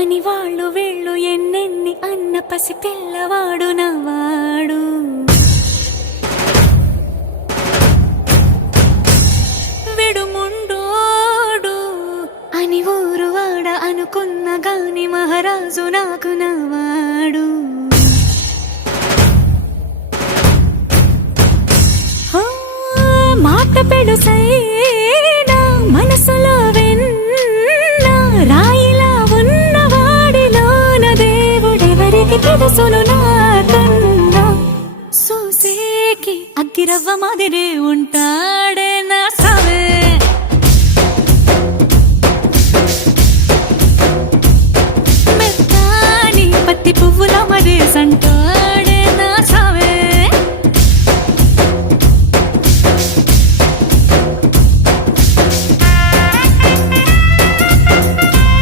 అని వాళ్ళు వీళ్ళు ఎన్నెన్ని అన్న పసి పిల్లవాడు నవ్వాడు. విడుముండోడు అని ఊరు వాడ అనుకున్న గాని మహారాజు నాకు నవ్వాడు. మాట పెడుసైనా మనసులో వెన్న రాయిలా ఉన్నవాడిలోన దేవుడెవరికి తెలుసును నాకన్నా. సూసేకి అగ్గిరవ్వ మాదిరే ఉంటా